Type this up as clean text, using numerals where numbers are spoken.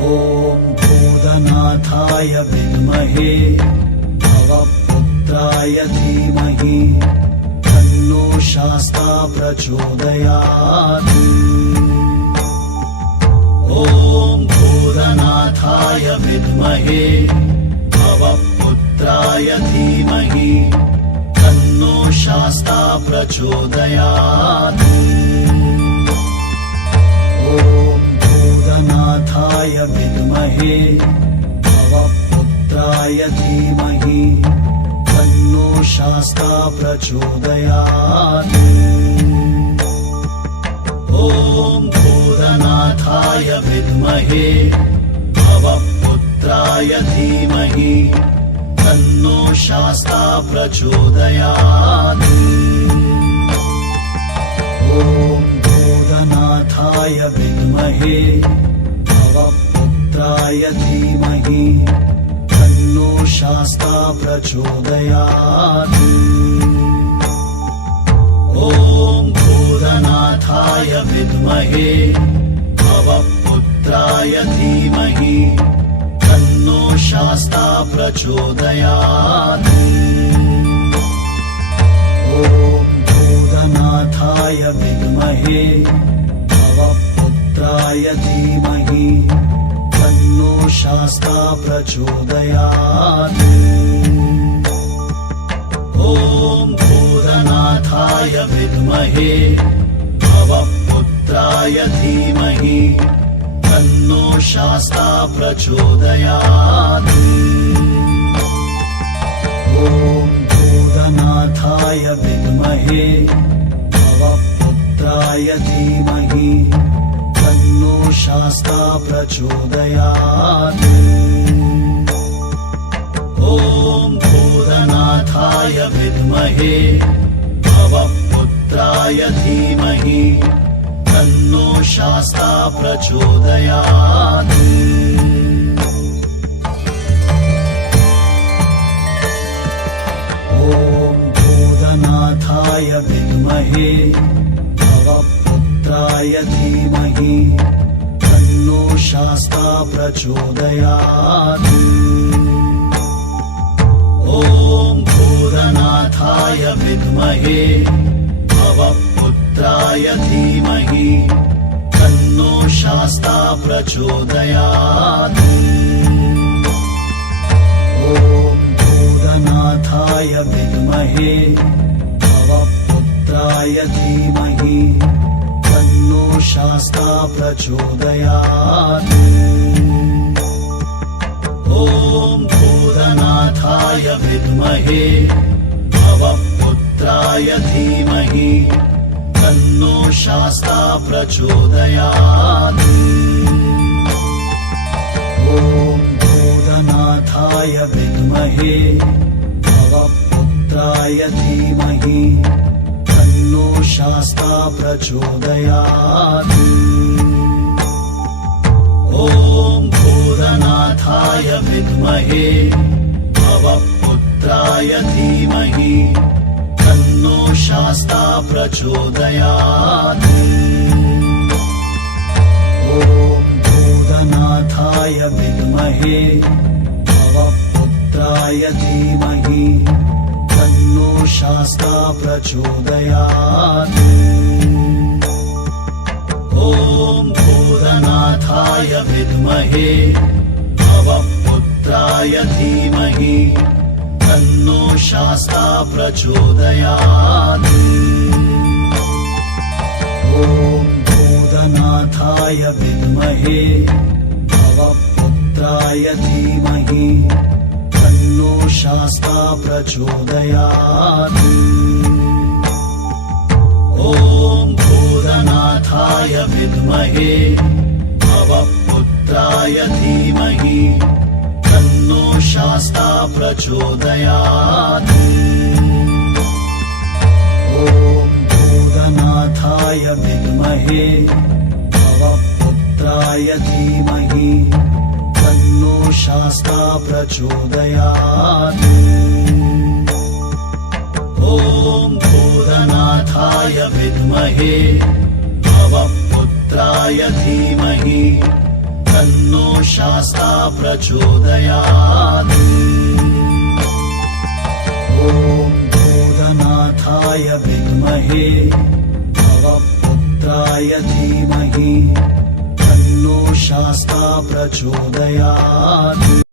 ॐ भूतनाथाय विद्महे भवपुत्राय धीमहि तन्नो शास्ता प्रचोदयात्। ॐ भूतनाथाय विद्महे भवपुत्राय धीमहि तन्नो शास्ता प्रचोदयात्। ॐ भूतनाथाय विद्महे भवपुत्राय धीमहि तन्नो शास्ता प्रचोदयात्। ॐ भूतनाथाय विद्महे भवपुत्राय धीमहि तन्नो शास्ता प्रचोदयात्। ॐ भूतनाथाय विद्महे भवपुत्राय धीमहि तन्नो शास्ता प्रचोदयात्। ॐ भूतनाथाय विद्महे भवपुत्राय धीमहि तन्नो शास्ता प्रचोदयात्। ॐ भूतनाथाय विद्महे भवपुत्राय धीमहि तन्नो शास्ता प्रचोदयात्। ॐ भूतनाथाय विद्महे भवपुत्राय धीमहि तन्नो शास्ता प्रचोदयात्। ॐ भूतनाथाय विद्महे भवपुत्राय धीमहि तन्नो शास्ता प्रचोदयात्। ॐ भूतनाथाय विद्महे भवपुत्राय धीमहि तन्नो शास्ता प्रचोदयात्। ॐ भूतनाथाय विद्महे भवपुत्राय धीमहि तन्नो शास्ता प्रचोदयात्। ॐ भूतनाथाय विद्महे भवपुत्राय धीमहि तन्नो शास्ता प्रचोदयात्। ॐ भूतनाथाय विद्महे भवपुत्राय धीमहि तन्नो शास्ता प्रचोदयात्। ॐ भूतनाथाय विद्महे भवपुत्राय धीमहि तन्नो शास्ता प्रचोदयात्। ॐ भूतनाथाय विद्महे भवपुत्राय धीमहि तन्नो शास्ता प्रचोदयात्। ॐ भूतनाथाय विद्महे भवपुत्राय धीमहि तन्नो शास्ता प्रचोदयात्। ॐ भूतनाथाय विद्महे भवपुत्राय धीमहि तन्नो शास्ता प्रचोदयात्। ॐ भूतनाथाय विद्महे भवपुत्राय धीमहि तन्नो शास्ता प्रचोदयात्। ॐ भूतनाथाय विद्महे भवपुत्राय धीमहि तन्नो शास्ता प्रचोदयात्। ॐ भूतनाथाय विद्महे भवपुत्राय धीमहि तन्नो शास्ता प्रचोदयात्। ॐ भूतनाथाय विद्महे भवपुत्राय धीमहि तन्नो शास्ता प्रचोदयात्। ॐ भूतनाथाय विद्महे भवपुत्राय धीमहि तन्नो शास्ता प्रचोदयात्। ॐ भूतनाथाय विद्महे भवपुत्राय धीमहि तन्नो शास्ता प्रचोदयात्।